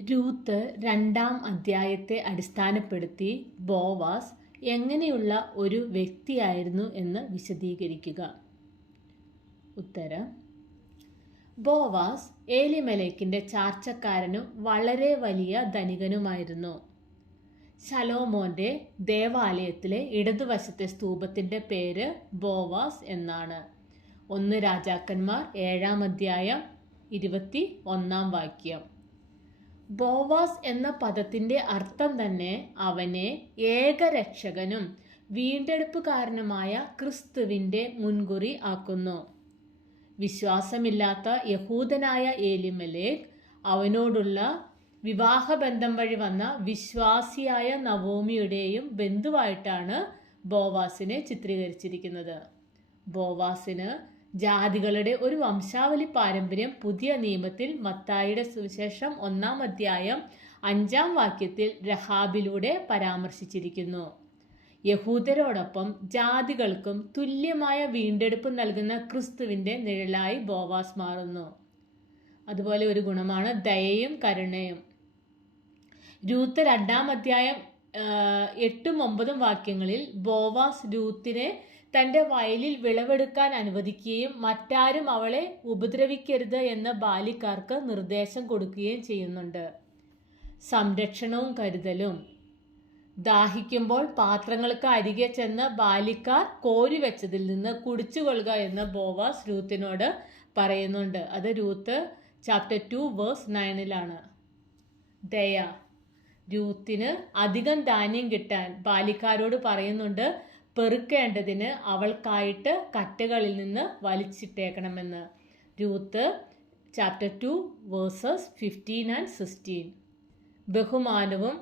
Ruth 2-ാം അധ്യായത്തെ അടിസ്ഥാനപ്പെടുത്തി ബോവാസ് എങ്ങനെയുള്ള ഒരു വ്യക്തിയായിരുന്നു എന്ന് വിശദീകരിക്കുക. ഉത്തരം: ബോവാസ് ഏലിമേലെക്കിന്റെ ചാർച്ചക്കാരനും വളരെ വലിയ ധനികനുമായിരുന്നു. ശലോമോന്റെ ദേവാലയത്തിലെ ഇടതുവശത്തെ സ്തൂപത്തിന്റെ പേര് ബോവാസ് എന്നാണ്. 1 രാജാക്കന്മാർ 7-ാം അധ്യായം 21-ാം വാക്യം. ബോവാസ് എന്ന പദത്തിന്റെ അർത്ഥം തന്നെ അവനെ ഏകരക്ഷകനും വീണ്ടെടുപ്പുകാരനുമായ ക്രിസ്തുവിന്റെ മുൻകുറി ആക്കുന്നു. വിശ്വാസമില്ലാത്ത യഹൂദനായ ഏലിമേലെക്ക് അവനോടുള്ള വിവാഹബന്ധം വഴി വന്ന വിശ്വാസിയായ നവോമിയുടെയും ബന്ധുവായിട്ടാണ് ബോവാസിനെ ചിത്രീകരിച്ചിരിക്കുന്നത്. ബോവാസിന് ജാതികളുടെ ഒരു വംശാവലി പാരമ്പര്യം പുതിയ നിയമത്തിൽ മത്തായിയുടെ സുവിശേഷം 1-ാം അധ്യായം 5-ാം വാക്യത്തിൽ രഹാബിലൂടെ പരാമർശിച്ചിരിക്കുന്നു. യഹൂദരോടൊപ്പം ജാതികൾക്കും തുല്യമായ വീണ്ടെടുപ്പ് നൽകുന്ന ക്രിസ്തുവിന്റെ നിഴലായി ബോവാസ് മാറുന്നു. അതുപോലെ ഒരു ഗുണമാണ് ദയയും കരുണയും. രൂത്ത് 2-ാം അധ്യായം 8-9 വാക്യങ്ങളിൽ ബോവാസ് രൂത്തിനെ തൻ്റെ വയലിൽ വിളവെടുക്കാൻ അനുവദിക്കുകയും മറ്റാരും അവളെ ഉപദ്രവിക്കരുത് എന്ന് ബാലിക്കാർക്ക് നിർദ്ദേശം കൊടുക്കുകയും ചെയ്യുന്നുണ്ട്. സംരക്ഷണവും കരുതലും. ദാഹിക്കുമ്പോൾ പാത്രങ്ങൾക്ക് അരികെ ചെന്ന് ബാലിക്കാർ കോരിവെച്ചതിൽ നിന്ന് കുടിച്ചുകൊള്ളുക എന്ന് ബോവാസ് രൂത്തിനോട് പറയുന്നുണ്ട്. അത് രൂത്ത് ചാപ്റ്റർ 2 വേഴ്സ് 9-ലാണ്. ദയ. രൂത്തിന് അധികം ധാന്യം കിട്ടാൻ ബാലിക്കാരോട് പറയുന്നുണ്ട് പെറുക്കേണ്ടതിന് അവൾക്കായിട്ട് കറ്റകളിൽ നിന്ന് വലിച്ചിട്ടേക്കണമെന്ന്. Ruth chapter 2 verses 15 and 16. ബഹുമാനവും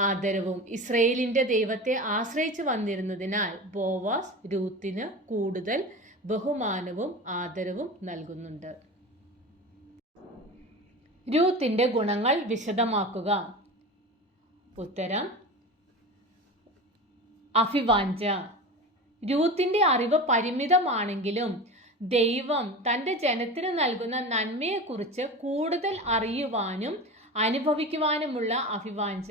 ആദരവും. ഇസ്രയേലിന്റെ ദൈവത്തെ ആശ്രയിച്ചു വന്നിരുന്നതിനാൽ ബോവാസ് രൂത്തിന് കൂടുതൽ ബഹുമാനവും ആദരവും നൽകുന്നുണ്ട്. രൂത്തിന്റെ ഗുണങ്ങൾ വിശദമാക്കുക. ഉത്തരം: അഭിവാഞ്ച. രൂത്തിന്റെ അറിവ് പരിമിതമാണെങ്കിലും ദൈവം തൻ്റെ ജനത്തിന് നൽകുന്ന നന്മയെക്കുറിച്ച് കൂടുതൽ അറിയുവാനും അനുഭവിക്കുവാനുമുള്ള അഭിവാഞ്ച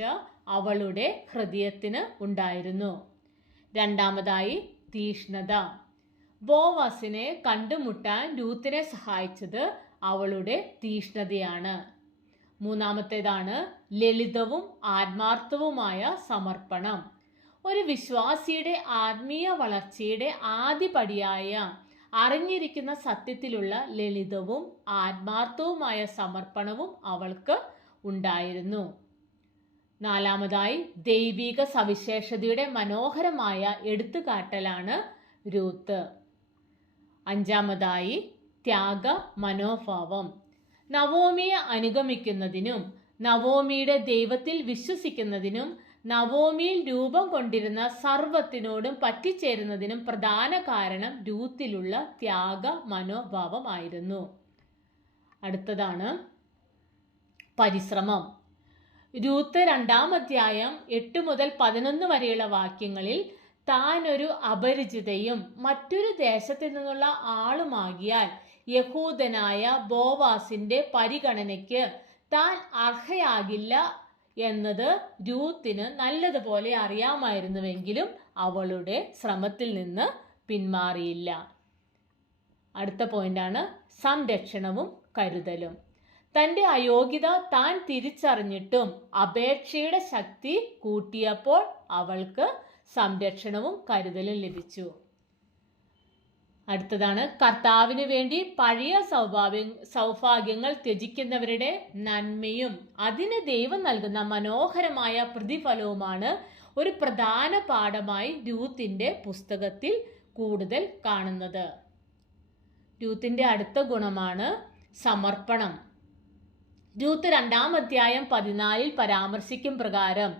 അവളുടെ ഹൃദയത്തിന് ഉണ്ടായിരുന്നു. രണ്ടാമതായി തീഷ്ണത. ബോവാസിനെ കണ്ടുമുട്ടാൻ രൂത്തിനെ സഹായിച്ചത് അവളുടെ തീഷ്ണതയാണ്. മൂന്നാമത്തേതാണ് ലളിതവും ആത്മാർത്ഥവുമായ സമർപ്പണം. ഒരു വിശ്വാസിയുടെ ആത്മീയ വളർച്ചയുടെ ആദ്യപടിയായ അറിഞ്ഞിരിക്കുന്ന സത്യത്തിലുള്ള ലളിതവും ആത്മാർത്ഥവുമായ സമർപ്പണവും അവൾക്ക് ഉണ്ടായിരുന്നു. നാലാമതായി ദൈവിക സവിശേഷതയുടെ മനോഹരമായ എടുത്തുകാട്ടലാണ് രൂത്ത്. അഞ്ചാമതായി ത്യാഗ മനോഭാവം. നവോമിയെ അനുഗമിക്കുന്നതിനും നവോമിയുടെ ദൈവത്തിൽ വിശ്വസിക്കുന്നതിനും നവോമിയിൽ രൂപം കൊണ്ടിരുന്ന സർവത്തിനോടും പറ്റിച്ചേരുന്നതിനും പ്രധാന കാരണം രൂത്തിലുള്ള ത്യാഗ മനോഭാവമായിരുന്നു. അടുത്തതാണ് പരിശ്രമം. രൂത്ത് 2-ാം അധ്യായം 8 മുതൽ 11 വരെയുള്ള വാക്യങ്ങളിൽ താൻ ഒരു അപരിചിതയും മറ്റൊരു ദേശത്തു നിന്നുള്ള ആളുമാകിയാൽ യഹൂദനായ ബോവാസിന്റെ പരിഗണനയ്ക്ക് താൻ അർഹയാകില്ല എന്നത് രൂത്തിന് നല്ലതുപോലെ അറിയാമായിരുന്നുവെങ്കിലും അവളുടെ ശ്രമത്തിൽ നിന്ന് പിന്മാറിയില്ല. അടുത്ത പോയിന്റാണ് സംരക്ഷണവും കരുതലും. തൻ്റെ അയോഗ്യത താൻ തിരിച്ചറിഞ്ഞിട്ടും അപേക്ഷയുടെ ശക്തി കൂട്ടിയപ്പോൾ അവൾക്ക് സംരക്ഷണവും കരുതലും ലഭിച്ചു. അടുത്തതാണ് കർത്താവിന് വേണ്ടി പഴയ സൗഭാഗ്യങ്ങൾ ത്യജിക്കുന്നവരുടെ നന്മയും അതിന് ദൈവം നൽകുന്ന മനോഹരമായ പ്രതിഫലവുമാണ് ഒരു പ്രധാന പാഠമായി രൂത്തിന്റെ പുസ്തകത്തിൽ കൂടുതൽ കാണുന്നത്. രൂത്തിന്റെ അടുത്ത ഗുണമാണ് സമർപ്പണം. രൂത്ത് 2-ാം അധ്യായം 14 പരാമർശിക്കും പ്രകാരം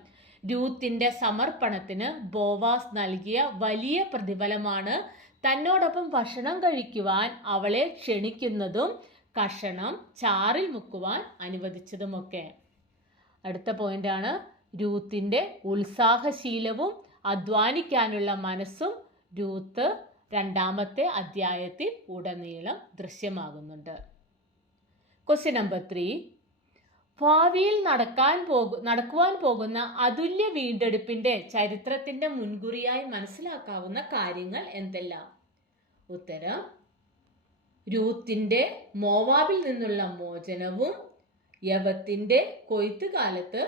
രൂത്തിന്റെ സമർപ്പണത്തിന് ബോവാസ് നൽകിയ വലിയ പ്രതിഫലമാണ് തന്നോടൊപ്പം ഭക്ഷണം കഴിക്കുവാൻ അവളെ ക്ഷണിക്കുന്നതും കഷണം ചാറിൽ മുക്കുവാൻ അനുവദിച്ചതുമൊക്കെ. അടുത്ത പോയിന്റാണ് രൂത്തിന്റെ ഉത്സാഹശീലവും അധ്വാനിക്കാനുള്ള മനസ്സും രൂത്ത് 2-ാമത്തെ അധ്യായത്തിൽ ഉടനീളം ദൃശ്യമാകുന്നുണ്ട്. Question number 3. ഭാവിയിൽ നടക്കുവാൻ പോകുന്ന അതുല്യ വീണ്ടെടുപ്പിന്റെ ചരിത്രത്തിന്റെ മുൻകുറിയായി മനസ്സിലാക്കാവുന്ന കാര്യങ്ങൾ എന്തെല്ലാം? ഉത്തരം: രൂത്തിന്റെ മോവാബിൽ നിന്നുള്ള മോചനവും, യവത്തിന്റെ കൊയ്ത്തുകാലത്ത്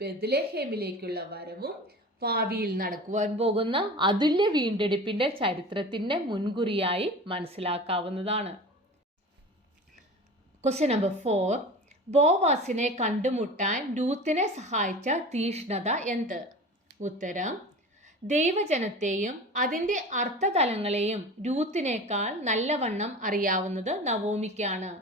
ബെത്ലഹേമിലേക്കുള്ള വരവും ഭാവിയിൽ നടക്കുവാൻ പോകുന്ന അതുല്യ വീണ്ടെടുപ്പിന്റെ ചരിത്രത്തിന്റെ മുൻകുറിയായി മനസ്സിലാക്കാവുന്നതാണ്. Question number 4. ബോവാസിനെ കണ്ടുമുട്ടാൻ രൂത്തിനെ സഹായിച്ച തീഷ്ണത എന്ത്? ഉത്തരം: ദൈവജനത്തെയും അതിന്റെ അർത്ഥതലങ്ങളെയും രൂത്തിനേക്കാൾ നല്ലവണ്ണം അറിയാവുന്നത് നവോമിക്കാണ്.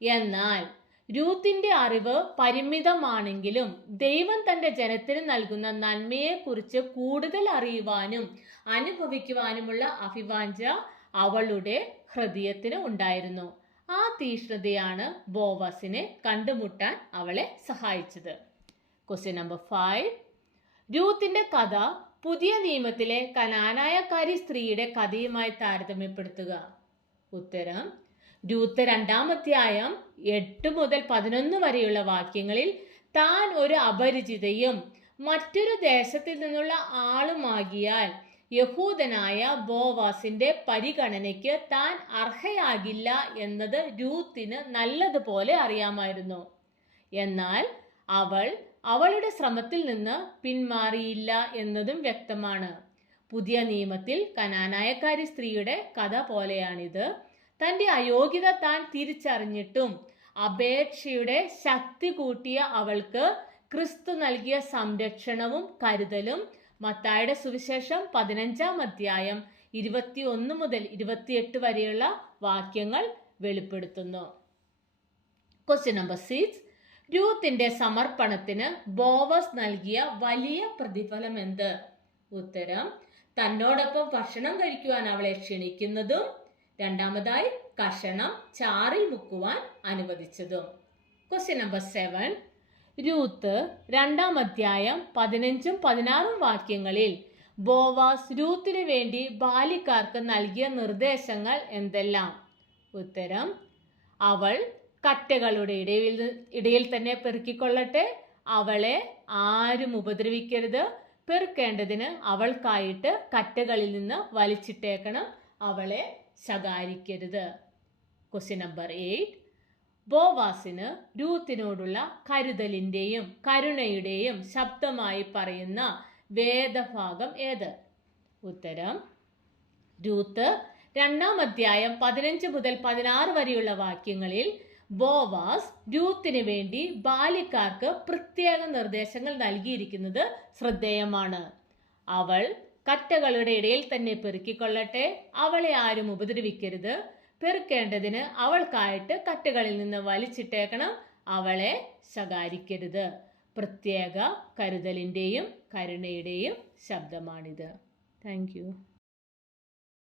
എന്നാൽ രൂത്തിന്റെ അറിവ് പരിമിതമാണെങ്കിലും ദൈവം തന്റെ ജനത്തിന് നൽകുന്ന നന്മയെക്കുറിച്ച് കൂടുതൽ അറിയുവാനും അനുഭവിക്കുവാനുമുള്ള അഭിവാഞ്ച അവളുടെ ഹൃദയത്തിന് ഉണ്ടായിരുന്നു. ആ തീഷ്ണതയാണ് ബോവാസിനെ കണ്ടുമുട്ടാൻ അവളെ സഹായിച്ചത്. Question number 5. രൂത്തിന്റെ കഥ പുതിയ നിയമത്തിലെ കനാനായക്കാരി സ്ത്രീയുടെ കഥയുമായി താരതമ്യപ്പെടുത്തുക. ഉത്തരം: രൂത്ത് 2-ാം അധ്യായം 8 മുതൽ 11 വരെയുള്ള വാക്യങ്ങളിൽ താൻ ഒരു അപരിചിതയും മറ്റൊരു ദേശത്തിൽ നിന്നുള്ള ആളുമാകിയാൽ യഹൂദനായ ബോവാസിന്റെ പരിഗണനയ്ക്ക് താൻ അർഹയാകില്ല എന്നത് രൂത്തിന് നല്ലതുപോലെ അറിയാമായിരുന്നു. എന്നാൽ അവൾ അവളുടെ ശ്രമത്തിൽ നിന്ന് പിന്മാറിയില്ല എന്നതും വ്യക്തമാണ്. പുതിയ നിയമത്തിൽ കനാനായക്കാരി സ്ത്രീയുടെ കഥ പോലെയാണിത്. തന്റെ അയോഗ്യത താൻ തിരിച്ചറിഞ്ഞിട്ടും അപേക്ഷയുടെ ശക്തി കൂട്ടിയ അവൾക്ക് ക്രിസ്തു നൽകിയ സംരക്ഷണവും കരുതലും മത്തായിയുടെ സുവിശേഷം 15-ാം അധ്യായം 21 മുതൽ 28 വരെയുള്ള വാക്യങ്ങൾ വെളിപ്പെടുത്തുന്നു. Question number 6. രൂത്തിന്റെ സമർപ്പണത്തിന് ബോവസ് നൽകിയ വലിയ പ്രതിഫലം എന്ത്? ഉത്തരം: തന്നോടൊപ്പം ഭക്ഷണം കഴിക്കുവാൻ അവളെ ക്ഷണിക്കുന്നതും, രണ്ടാമതായി കഷണം ചാറിൽ മുക്കുവാൻ അനുവദിച്ചതും. Question number 7. രൂത്ത് 2-ാം അധ്യായം 15-ഉം 16-ഉം വാക്യങ്ങളിൽ ബോവാസ് രൂത്തിന് വേണ്ടി ബാല്യക്കാർക്ക് നൽകിയ നിർദ്ദേശങ്ങൾ എന്തെല്ലാം? ഉത്തരം: അവൾ കറ്റകളുടെ ഇടയിൽ തന്നെ പെറുക്കിക്കൊള്ളട്ടെ, അവളെ ആരും ഉപദ്രവിക്കരുത്, പെറുക്കേണ്ടതിന് അവൾക്കായിട്ട് കറ്റകളിൽ നിന്ന് വലിച്ചിട്ടേക്കണം, അവളെ ശകാരിക്കരുത്. Question number 8. ബോവാസിന് രൂത്തിനോടുള്ള കരുതലിന്റെയും കരുണയുടെയും ശബ്ദമായി പറയുന്ന വേദഭാഗം ഏത്? ഉത്തരം: രൂത്ത് 2-ാം അധ്യായം 15 മുതൽ 16 വരെയുള്ള വാക്യങ്ങളിൽ ബോവാസ് രൂത്തിന് വേണ്ടി ബാല്യക്കാർക്ക് പ്രത്യേക നിർദ്ദേശങ്ങൾ നൽകിയിരിക്കുന്നത് ശ്രദ്ധേയമാണ്. അവൾ കറ്റകളുടെ ഇടയിൽ തന്നെ പെറുക്കിക്കൊള്ളട്ടെ, അവളെ ആരും ഉപദ്രവിക്കരുത്, പെറുക്കേണ്ടതിന് അവൾക്കായിട്ട് കറ്റകളിൽ നിന്ന് വലിച്ചിട്ടേക്കണം, അവളെ ശകാരിക്കരുത്. പ്രത്യേക കരുതലിന്റെയും കരുണയുടെയും ശബ്ദമാണിത്. Thank you.